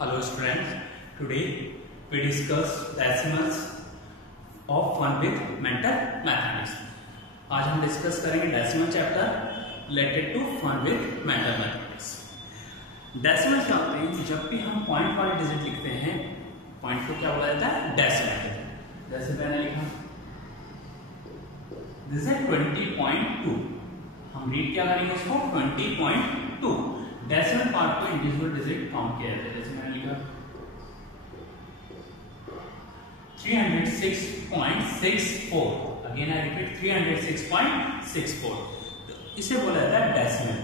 Hello students, today we discuss decimals of fun with mental mathematics. आज हम discuss करेंगे decimal chapter related to fun with mental mathematics. Decimal क्या होते हैं? जब भी हम पॉइंट वाले डिजिट लिखते हैं, पॉइंट को क्या बोला जाता है? डेसिमल। जैसे मैंने लिखा दिस है 20.2, हम रीड क्या करेंगे इसको? 20.2। डेसिमल पार्ट को इंडिविजुअल डिजिट काउंट किया जाता है। जैसे मैंने लिखा 306.64, अगेन आई रिपीट 306.64, तो इसे बोला जाता है decimal.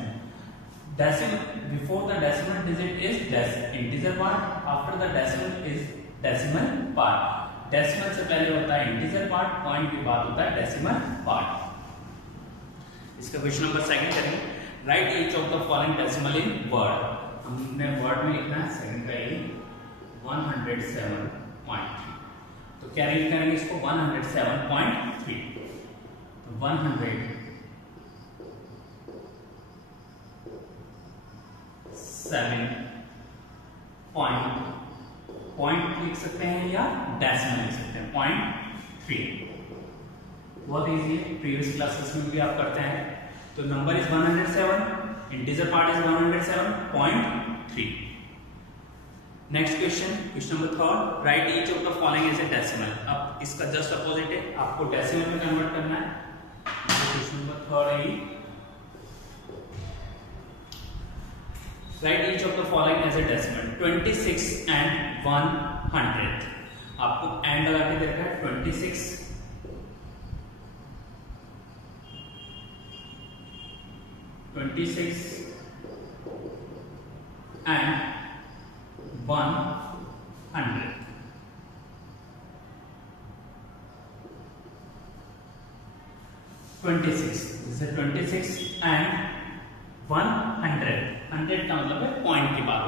Decimal before the decimal digit is integer part, after the decimal is decimal part. Decimal से पहले होता है इंटीजर पार्ट, पॉइंट के बाद होता है डेसिमल पार्ट। इसका क्वेश्चन नंबर सेकंड करेंगे। Right each of the following decimal in word. हमने वर्ड में लिखना है सेकंड का ये 107.3, तो क्या रीड करेंगे इसको? 107.3, तो 107 पॉइंट लिख सकते हैं या डेसिमल लिख सकते हैं, 0.3। बहुत इजी है, प्रीवियस क्लासेस में भी आप करते हैं। तो number is 107, integer part is 107.3। Next question, question number third. Write each of the following as a decimal. अब इसका जस्ट अपोजिट है, आपको डेसिमल में कन्वर्ट करना है। क्वेश्चन नंबर थर्ड है write each of the following as a decimal. 26 and 100, आपको and लगा के दे रखा है 26 and 100। This is 26 and 100। 100 का मतलब है पॉइंट की बात,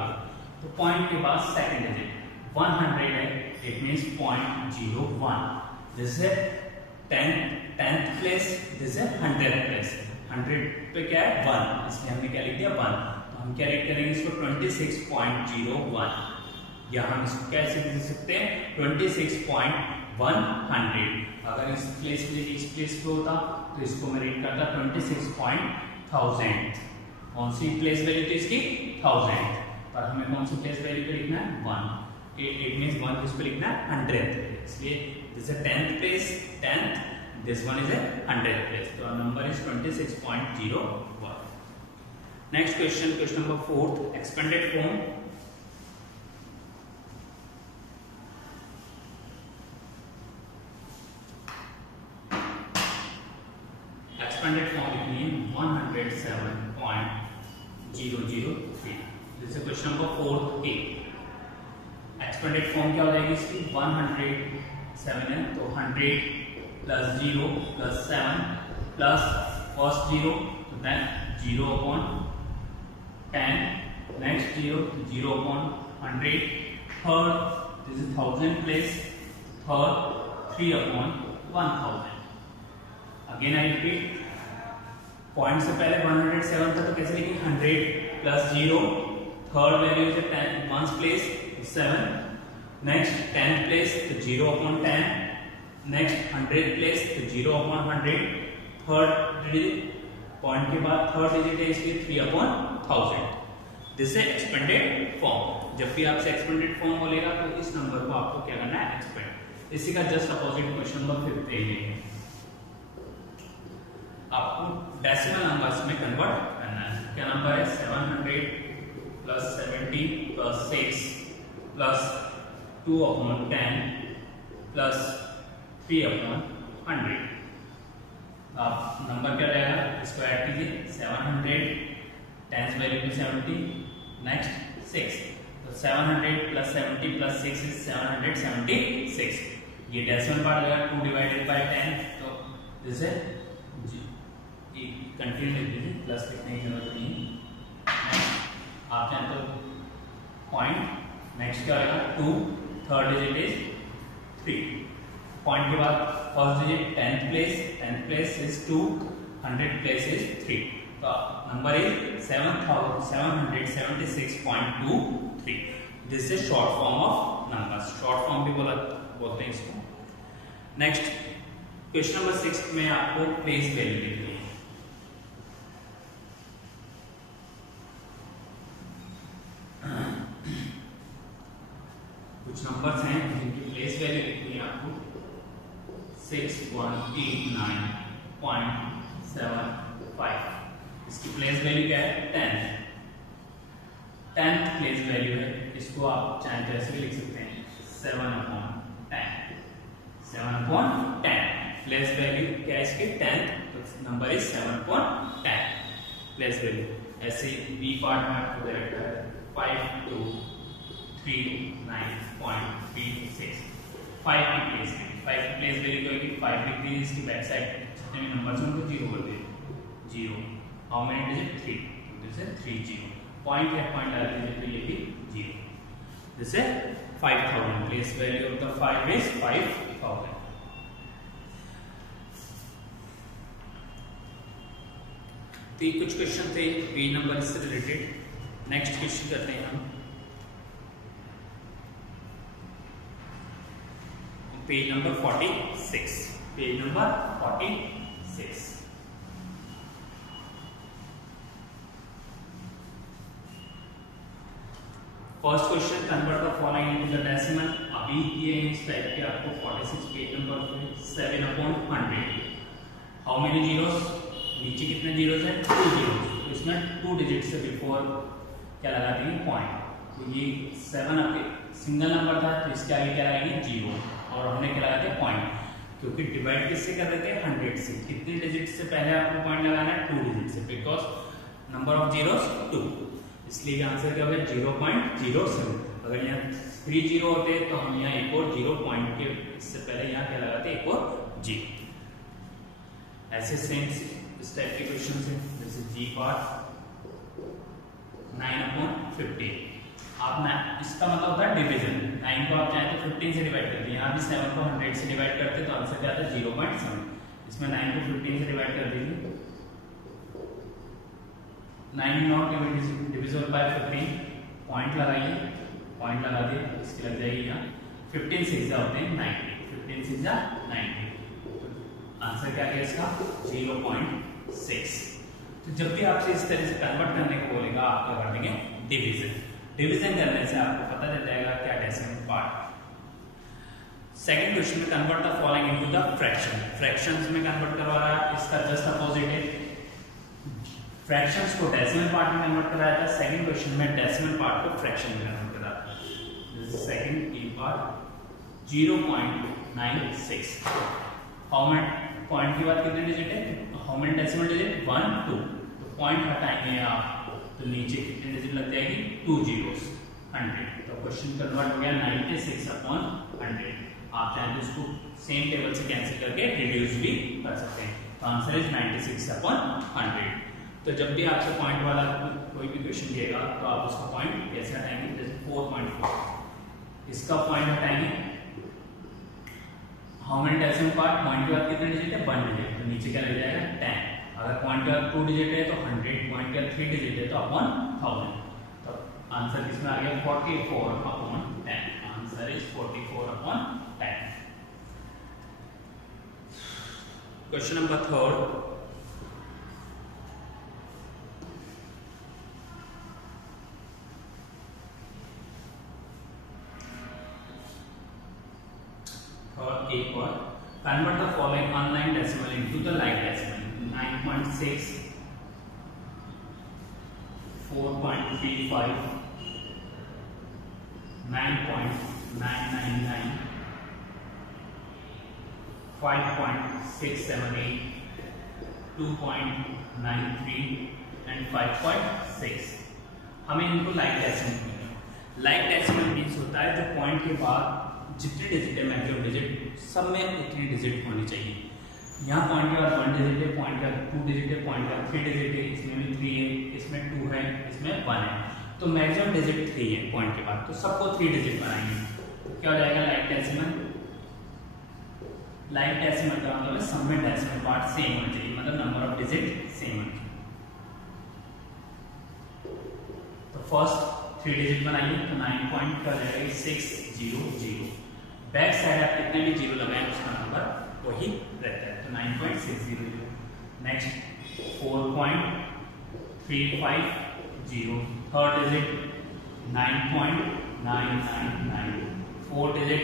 तो पॉइंट के बाद सेकंड डिजिट 100 है, इट मींस 0.01। दिस है 10th प्लेस, दिस है 100th प्लेस। 100 पे क्या है? 1, इसलिए हमने क्या लिख दिया? 1। तो हम क्या रीड करेंगे इसको? 26.01, या हम इसको कैसे लिख सकते हैं? 26.100। अगर इस प्लेस पे होता तो इसको मैं रीड करता 26.1000। कौन सी प्लेस वैल्यू थी इसकी? 1000, पर हमें कौन सी प्लेस वैल्यू पे लिखना है? 1। इट मींस 1 किस पे लिखना है? 100th, इसलिए दिस है 10th place, 10th, this one is a 100th place, so our number is 26.01। next question, question number 4, expanded form। expanded form लिखनी है 107.003। जैसे question number 4a, expanded form क्या हो जाएगी इसकी? 107 है तो 100 प्लस 0 प्लस 7 प्लस फर्स्ट 0, तो देन 0/10, नेक्स्ट 0 तो 0/100, third this is 1000 place, third 3/1000। Again I repeat, point से पहले 107 था तो कैसे लिखेंगे? 100 plus 0, third value is 10 1 place 7, next 10th place तो 0/10, नेक्स्ट 100th प्लेस तो 0/100, थर्ड डिजिट पॉइंट के बाद थर्ड डिजिट है इसलिए 3/1000। दिस है एक्सपेंडेड फॉर्म। जब भी आपसे एक्सपेंडेड फॉर्म बोलेगा तो इस नंबर को आपको क्या करना है? एक्सपेंड। इसी का जस्ट अपोजिट क्वेश्चन नंबर 5 है, आपको डेसिमल नंबर्स में कन्वर्ट करना है। क्या नंबर है? 700 प्लस 70 प्लस 6 प्लस 2/10 प्लस 3/100। आप नंबर क्या रहेगा? इसको ऐड कीजिए, 700 10th वैल्यू टू 70, नेक्स्ट 6, तो 700 प्लस 70 प्लस 6 इज 776। ये डेसिमल पार्ट रहेगा 2 डिवाइडेड बाय 10, तो दिस है कंटिन्यू लिख दीजिए, प्लस लिखने की जरूरत नहीं। आप जानते हो पॉइंट, नेक्स्ट क्या रहेगा? 2, थर्ड डिजिट इज 3, पॉइंट के बाद first digit 10th place is 2, 100th place is 3, तो number is 7776.23। This is short form of numbers, short form भी बोलते हैं इसको। नेक्स्ट क्वेश्चन नंबर 6 में आपको प्लेस वैल्यू लिखनी है। कुछ नंबर्स हैं जिनकी प्लेस वैल्यू लिखनी है आपको 6189.75। इसकी प्लेस वैल्यू क्या है 10th प्लेस वैल्यू है। इसको आप चाहे तो ऐसे भी लिख सकते हैं 7/10 प्लेस वैल्यू क्या है इसकी 10th, number is 7/10 place value. ऐसे बी पार्ट में आपको दे रखा है 5239.36 5 की प्लेस वैल्यू। 5 की प्लेस वैल्यू क्या होगी 5 लिख दीजिए, इसकी बैक साइड जितने भी नंबर्स हैं उनको 0 कर दीजिए। 0 how many digit 3, this is 30 point है, पॉइंट डाल दीजिए तो ये भी 0। This is 5000 place value of the 5 is 5000। तो ये कुछ क्वेश्चन थे पेज नंबर से रिलेटेड। नेक्स्ट क्वेश्चन करते हैं हम page number 46। Page number 46। First question convert the following into the decimal. अभी ये इस टाइप के आपको 46 page number 7/100। How many zeros, नीचे कितने जीरोस हैं 2 जीरोस, तो इसमें 2 डिजिट से बिफोर क्या लगा देंगे पॉइंट। तो ये 7 आपके सिंगल नंबर था तो इसके आगे क्या लगाएंगे 0 और हमने क्या लगा दिया पॉइंट, क्योंकि डिवाइड किससे कर रहे थे 100 से। कितने डिजिट से पहले आपको पॉइंट लगाना है 2 डिजिट से, बिकॉज नंबर ऑफ जीरोस 2, इसलिए आंसर क्या होगा 0.07। अगर यहाँ 3 जीरो होते तो हम यहाँ एक और 0 पॉइंट के इससे पहले यहाँ क्या लगाते एक और 0। ऐसे सेम इस टाइप के क्वेश्चन है जैसे जी पार्ट 9/50। आप इसका मतलब होता है डिवीजन। 9 को आप चाहें तो 15 से डिवाइड करते हैं, यहाँ भी 7 को 100 से डिवाइड करते तो आंसर क्या आता है 0.7। इसमें 9 को 15 से डिवाइड कर दीजिए, 9 नॉट डिविजिबल बाय 15, पॉइंट लगाइए, पॉइंट लगा दिए, इसकी लग जाएगी यहाँ 15 6 होते हैं 90, 15 6 90। आंसर क्या है इसका 0.6। तो जब भी आपसे इस तरह से कन्वर्ट करने को बोलेगा आप क्या कर देंगे डिवीजन। डिवीजन करने से आपको पता चल जाएगा क्या डेसिमल पार्ट। सेकंड क्वेश्चन में convert the following into the fraction. Fractions में कन्वर्ट करवा रहा है, इसका जस्ट अपोजिट है। फ्रैक्शंस को डेसिमल पार्ट में कन्वर्ट कराया था, सेकंड क्वेश्चन में डेसिमल पार्ट को फ्रैक्शन में कन्वर्ट करा। दिस इज सेकंड की पार्ट 0.96। हाउ मेनी पॉइंट की बात कितने डिजिट है, हाउ मेनी डेसिमल डिजिट 1 2, तो पॉइंट हटाएंगे आप तो नीचे कितने डिजिट लग जाएगी 2 जीरोस 100। तो क्वेश्चन कन्वर्ट हो गया 96/100। आप चाहें तो इसको सेम टेबल से कैंसिल करके रिड्यूस भी कर सकते हैं। तो आंसर इज 96/100। तो जब भी आपसे पॉइंट वाला कोई भी क्वेश्चन दिएगा तो आप उसका पॉइंट कैसे हटाएंगे, जैसे 4.4 इसका पॉइंट हटाएंगे। How many decimal part, point के बाद कितने डिजिट है 1 डिजिट, तो नीचे क्या लग जाएगा 10। अगर पॉइंट के बाद 2 डिजिट है तो 100, पॉइंट के बाद 3 डिजिट है तो अपॉन 1000। तो आंसर किसमें आ गया 44/10। Answer is 44/10। क्वेश्चन नंबर 3 और एक और convert the following online decimal into the line decimal. 9.6 4.35 9.999 5.678 2.93 and 5.6। हमें इनको लाइक डेसिमल में, लाइक डेसिमल मीन्स होता है जो पॉइंट के बाद जितने डिजिट है मैक्सिमम डिजिट सब में उतनी डिजिट होनी चाहिए। यहाँ पॉइंट के बाद 1 डिजिट है, पॉइंट का 2 डिजिट है, पॉइंट का 3 डिजिट है, इसमें भी 3 है, इसमें 2 है, इसमें 1 है, तो मैक्सिमम डिजिट 3 है पॉइंट के बाद, तो सबको 3 डिजिट बनाएंगे। तो क्या हो जाएगा लाइक डेसिमल। लाइक डेसिमल का मतलब सब में डेसिमल पार्ट सेम होना चाहिए, मतलब नंबर ऑफ डिजिट सेम होना चाहिए। तो फर्स्ट 3 डिजिट बनाइए तो 9.600। बैक साइड आप कितने भी जीरो लगाएं उसका नंबर वही रहता है, तो 9.600। Next 4.350, third digit 9.999, fourth digit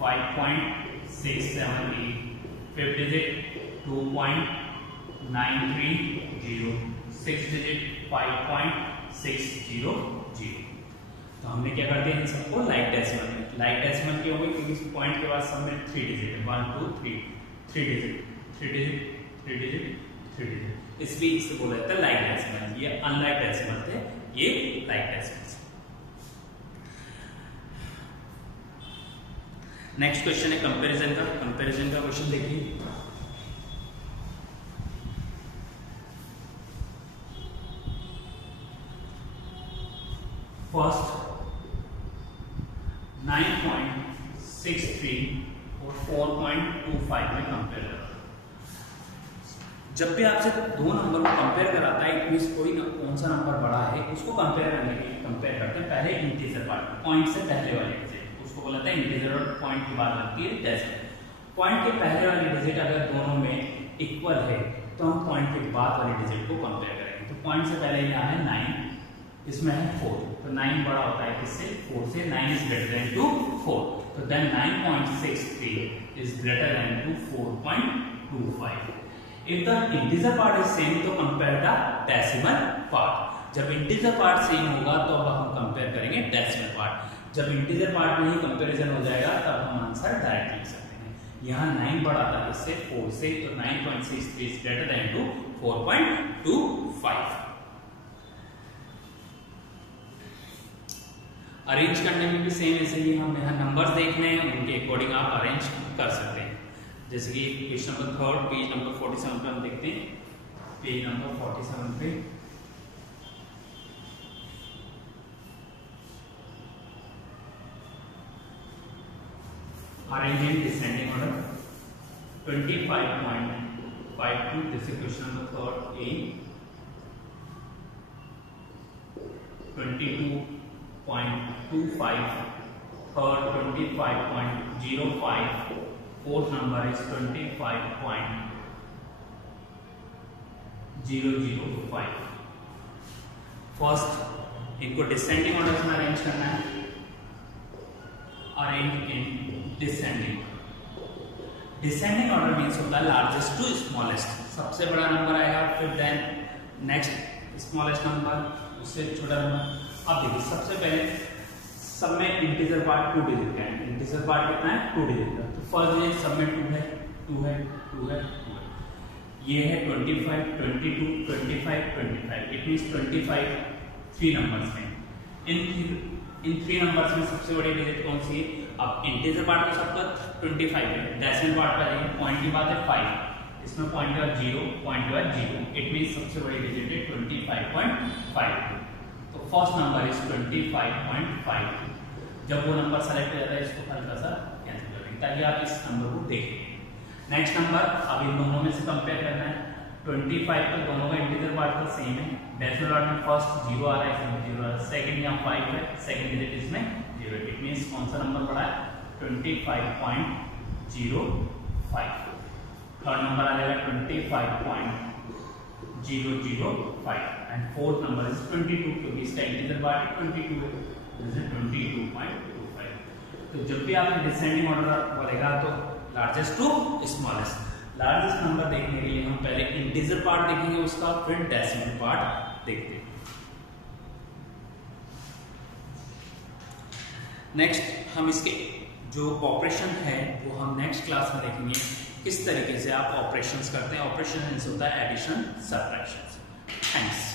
5.678, fifth digit 2.930, six digit 5.600। तो हमने क्या कर दिया इन सबको लाइक डेसिमल में। लाइक डेसिमल क्यों हुई? क्योंकि इस पॉइंट के बाद सब में 3 डिजिट है, 1 2 3, 3 डिजिट, 3 डिजिट, 3 डिजिट, 3 डिजिट, इसलिए इसे बोला जाता है लाइक डेसिमल। ये अनलाइक डेसिमल थे, ये लाइक डेसिमल। नेक्स्ट क्वेश्चन है कंपैरिजन का। कंपैरिजन का क्वेश्चन देखिए, फर्स्ट 9.63 और 4.25 में कंपेयर करते हैं। जब भी आपसे दो नंबर को कंपेयर कराता है, इट मींस कोई कौन सा नंबर बड़ा है उसको कंपेयर करने के लिए कंपेयर करते हैं पहले इंटीजर पार्ट, पॉइंट से पहले वाले डिजिट, उसको बोला था इंटीजर, और पॉइंट के बाद लगती है डेसिमल। पॉइंट के पहले वाली डिजिट अगर दोनों में इक्वल है तो हम पॉइंट के बाद वाली डिजिट को कंपेयर करेंगे। तो पॉइंट से पहले यहाँ है 9, इसमें है 4, तो 9 बड़ा होता है किससे? 4 से। 9 इज ग्रेटर देन टू 4, तो then 9.63 is greater than to 4.25। If the integer part is same तो कंपेयर द डेसिमल पार्ट। जब इंटीजर पार्ट सेम होगा तो अब हम कंपेयर करेंगे डेसिमल पार्ट। जब इंटीजर पार्ट में ही कंपैरिजन हो जाएगा तब हम आंसर डायरेक्ट लिख सकते हैं। यहाँ 9 बड़ा था इससे 4 से, तो 9.63 is greater than to 4.25। Arrange करने में भी सेम ऐसे ही, हम यहाँ नंबर्स देखने हैं उनके अकॉर्डिंग आप अरेंज कर सकते हैं। जैसे कि क्वेश्चन नंबर 3 पेज नंबर 47 पे हम देखते हैं। पेज नंबर 47 पे arrange in descending order 25.52, this is question number 3 A. 22.25, third 25.05, fourth number is 25.005। First इनको डिसेंडिंग ऑर्डर में अरेंज करना है। Arrange in descending. Descending order means होता है लार्जेस्ट टू स्मॉलेस्ट, सबसे बड़ा नंबर आएगा, फिर देन नेक्स्ट स्मॉलेस्ट नंबर, उससे छोटा नंबर। अब देखिए सबसे पहले सब में इंटीजर पार्ट 2 डिजिट का है। इंटीजर पार्ट कितना है? 2 डिजिट का। तो फर्स्ट डिजिट सब में 2 है, 2 है, 2 है, 2 है। ये है 25, 22, 25, 25। इट मींस 25 3 नंबर्स में। इन 3 नंबर्स में सबसे बड़ी डिजिट कौन सी है? अब इंटीजर पार्ट में सबका 25 है, डेसिमल पार्ट पर जाएंगे, पॉइंट की बात है 5, इसमें पॉइंट के बाद 0, पॉइंट के बाद 0। इट मींस सबसे बड़ी डिजिट है 25.52। तो फर्स्ट नंबर इज 25.52। जब वो नंबर सेलेक्ट हो जाता है इसको हल्का सा कैंसिल कर देंगे ताकि आप इस नंबर को देखें। नेक्स्ट नंबर अब इन दोनों में से कंपेयर करना है। 25 तो दोनों का इंटीजर पार्ट का सेम है, डेसिमल पार्ट में फर्स्ट 0 आ रहा है, इसमें 0 आ रहा है, सेकंड यहाँ 5 है, सेकंड डिजिट इसमें 0। इट मींस कौन सा नंबर बड़ा है? 25.05। थर्ड नंबर आ जाएगा 25.005 एंड फोर्थ नंबर इज 22 क्योंकि इसका इंटीजर पार्ट 22 है, दिस इज 22.25। तो जब भी आपने डिसेंडिंग ऑर्डर बोलेगा तो largest to smallest. Largest number देखने के लिए हम पहले इंटीजर पार्ट देखेंगे उसका, फिर डेसिमल पार्ट देखते हैं। नेक्स्ट हम इसके जो ऑपरेशन है वो हम नेक्स्ट क्लास में देखेंगे, किस तरीके से आप ऑपरेशंस करते हैं। ऑपरेशन होता है एडिशन, सब्ट्रैक्शन। थैंक्स।